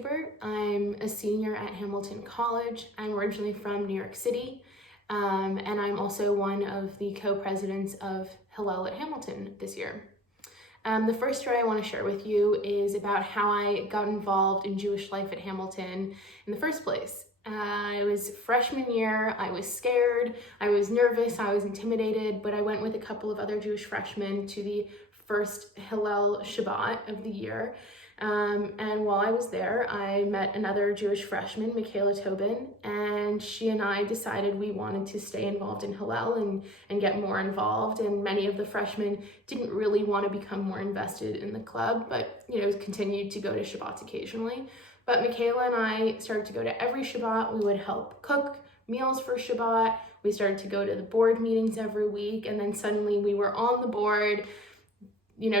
Sabar. I'm a senior at Hamilton College. I'm originally from New York City, and I'm also one of the co-presidents of Hillel at Hamilton this year. The first story I want to share with you is about how I got involved in Jewish life at Hamilton in the first place. It was freshman year. I was scared, I was nervous, I was intimidated, but I went with a couple of other Jewish freshmen to the first Hillel Shabbat of the year. And while I was there, I met another Jewish freshman, Michaela Tobin, and she and I decided we wanted to stay involved in Hillel and get more involved. And many of the freshmen didn't really want to become more invested in the club, but continued to go to Shabbats occasionally. But Michaela and I started to go to every Shabbat. We would help cook meals for Shabbat. We started to go to the board meetings every week, and then suddenly we were on the board,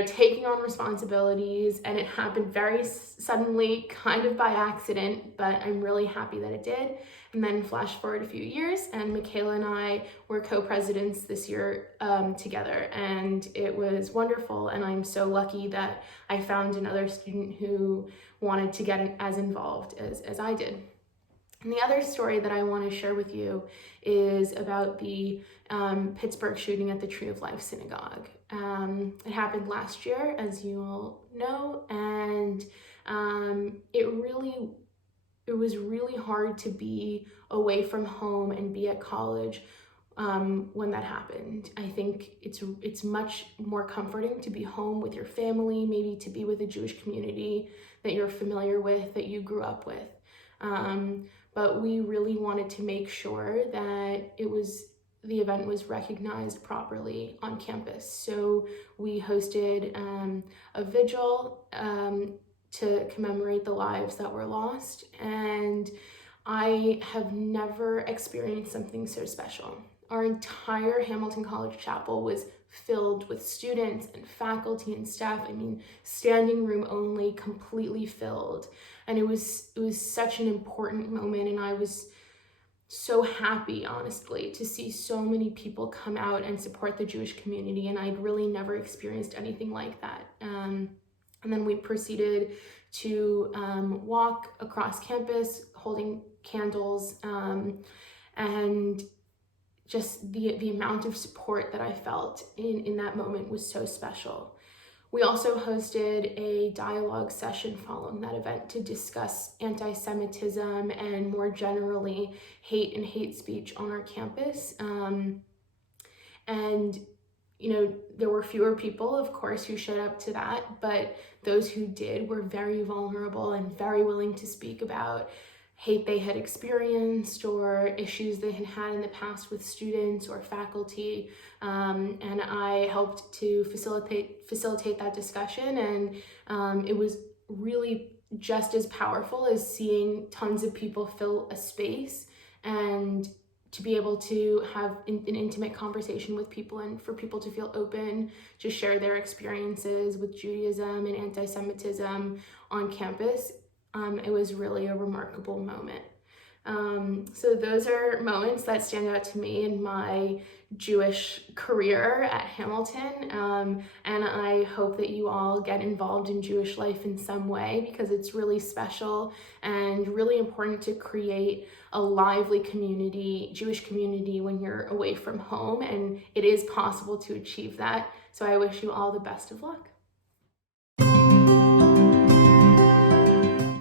taking on responsibilities, and it happened very suddenly, kind of by accident, but I'm really happy that it did. And then flash forward a few years, and Michaela and I were co-presidents this year together, and it was wonderful, and I'm so lucky that I found another student who wanted to get as involved as I did. And the other story that I want to share with you is about the Pittsburgh shooting at the Tree of Life Synagogue. It happened last year, as you all know, and it was really hard to be away from home and be at college when that happened. I think it's much more comforting to be home with your family, maybe to be with a Jewish community that you're familiar with, that you grew up with. But we really wanted to make sure that the event was recognized properly on campus. So we hosted a vigil to commemorate the lives that were lost. And I have never experienced something so special. Our entire Hamilton College Chapel was filled with students and faculty and staff. Standing room only, completely filled. And it was such an important moment, and I was so happy, honestly, to see so many people come out and support the Jewish community, and I'd really never experienced anything like that. And then we proceeded to walk across campus holding candles, and just the amount of support that I felt in that moment was so special. We also hosted a dialogue session following that event to discuss anti-Semitism and more generally hate and hate speech on our campus. There were fewer people, of course, who showed up to that, but those who did were very vulnerable and very willing to speak about hate they had experienced or issues they had had in the past with students or faculty, and I helped to facilitate that discussion, and it was really just as powerful as seeing tons of people fill a space and to be able to have an intimate conversation with people and for people to feel open to share their experiences with Judaism and anti-Semitism on campus. It was really a remarkable moment. So those are moments that stand out to me in my Jewish career at Hamilton, and I hope that you all get involved in Jewish life in some way, because it's really special and really important to create a lively community, Jewish community, when you're away from home, and it is possible to achieve that. So I wish you all the best of luck.